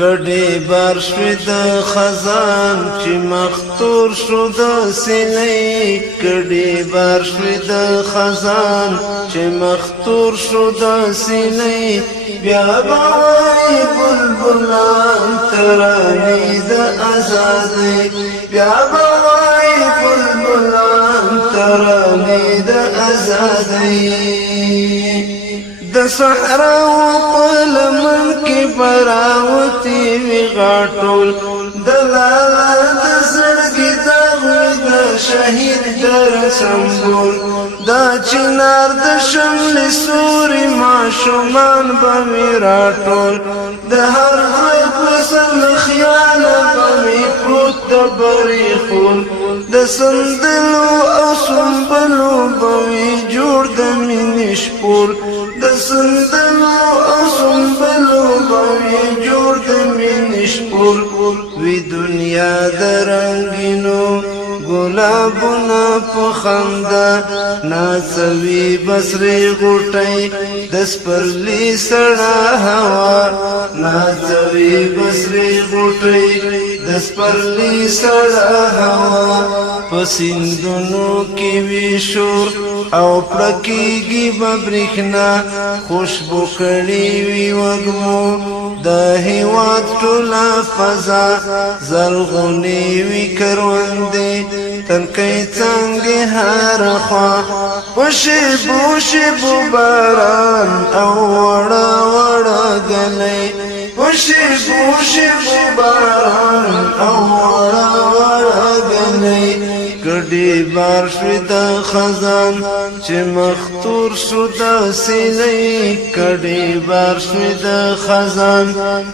کډې بار شوې د خزان چې مختور شو د سیلۍ کډې بار شوې د خزان چې مختور شو د سیلۍ بیا به وایي بلبلان ترانې د ازادۍ بیا به وایي بلبلان ترانې د ازادۍ د صحراو په لمن کې براوتي وي غاټول د لالا د زړګي داغوي د شهید در سمبول دا چنار د شمل سوري ماشومان به مې راټول د هر ځای په سر خیال به مې پروت د بریخول د سندلو او سنبلو به مې جوړ د مینې شپول د سندلو او سنبلو به مې جوړ د مینې شپول وی دنیا د رنګینو ګلابونه په خندا ناڅوي بسرې غوټۍ د سپرلي سړه هوا ناڅوي بسرې غوټۍ د سپرلي سړه هوا په سیندونو کې وي شور او پړکېږي به برېښنا خوشبو کړي وي وږمو د هېواد ټوله فضا زرغونې وي کروندې تنکۍ څانګې هر خوا په شیبو شیبو باران او وړه وړه ګلۍ په شیبو شیبو باران او وړه وړه ګلۍ کډې بار شوې د خزان چې مختور شو د سیلۍ کډې بار شوې د خزان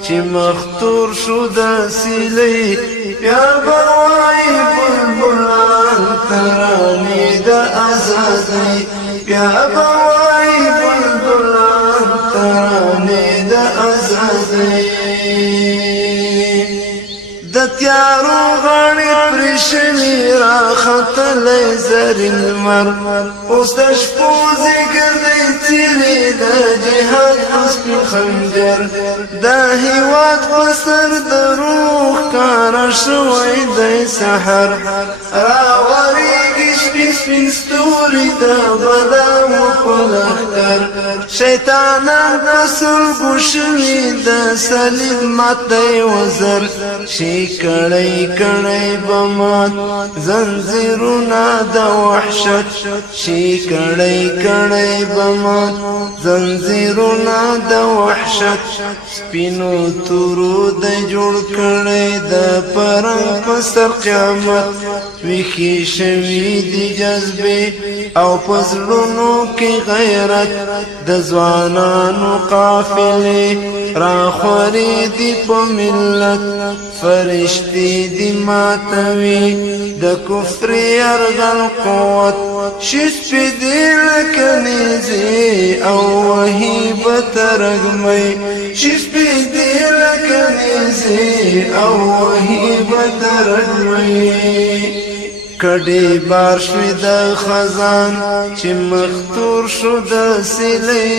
چې مختور شو د سیلۍ بیا به وایي بلبلان ترانې د ازادۍ بیا به وایي بلبلان ترانې د ازادۍ د تیارو غاړې پرې شوي راختلی زرین لمر اوس د شپو زیږدی څیرې د جهاد په سپین خنجر د هېواد په سر د روح ښکاره شوی دی سحر راورېږي سپین سپین ستوري د بادامو په لښکر شیطانان په سلګو شوي د صلیب ماتی وزر شي کړی کړی به مات زنځیرونه د وحشت شي کړی کړی به مات زنځیرونه د وحشت سپینو تورو د جوړ کړی د پرنګ په سر قیامت ویښې شوي دي جذبې او په زړونو کې غیرت د ځوانانو قافلې راخورې دي په ملت فرشتي دي ماتوي د کفر یرغل قوت شي سپیدې لکه نیزې او وهي به ترږمۍ شي سپیدې لکه نیزې او وهي به ترږمۍ کډې بار شوې د خزان چې مختور شو د سیلۍ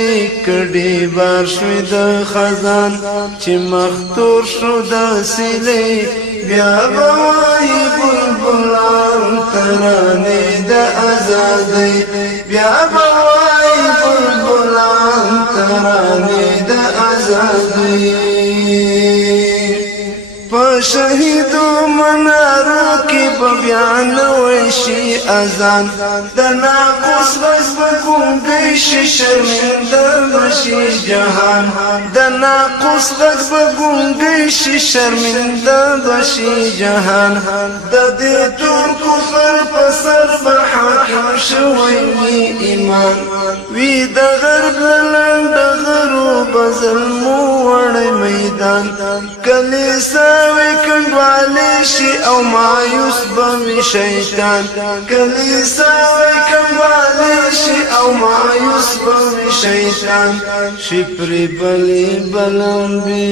کډې بار شوې د خزان چې مختور شو د سیلۍ بیا به وایي بلبلان ترانې د ازادۍ بیا به وایي بلبلان ترانې د ازادۍ په شهیدو منارو کې به بیا نوی شي اذان د ناقوس غږ به ګونګی شي شرمنده به شي جهان د ناقوس غږ به ګونګی شي شرمنده به شي جهان د دې ټول کفر په سر به حاکم شوی وي ایمان وي د غرب له لنډه غرو به ظلمو وړی میدان کلیساوي کنډوالې شي او مایوس به وي شیطان کلیساوي کنډوالې شي او مایوس به وي شیطان شي پرې بلې بلمبې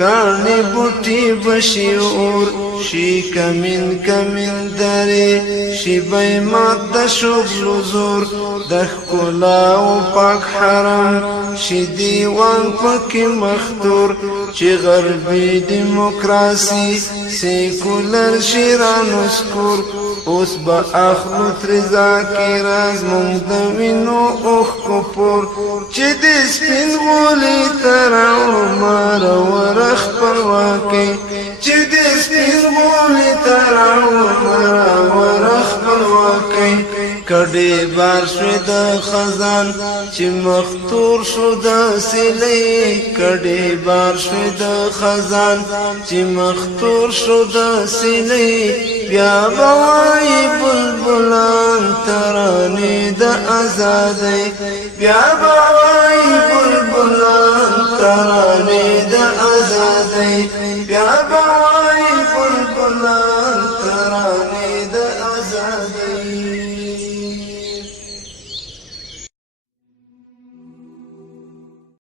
کاڼې بوټي به شي اور شي کمین کمین دری شي بیمات د شغل زور د ښکلا او پاک حرم شي دیوان پکې مختور چې غربي دیموکراسي سیکولر شیرانو سکور اوس به اخلو تر ذاکره زمونږ د وینو اوښکو پور چې د سپین غولي ته راوړو مروره خپلواکۍ چې د سپین غولي ته راوړو مروره خپلواکۍ کډې بار شوې د خزان چې مختور شو د سیلۍ کډې بار شوې د خزان چې مختور شو د سیلۍ بیا به وایي بلبلان ترانې د ازادۍ بیا به وایي بلبلان ترانې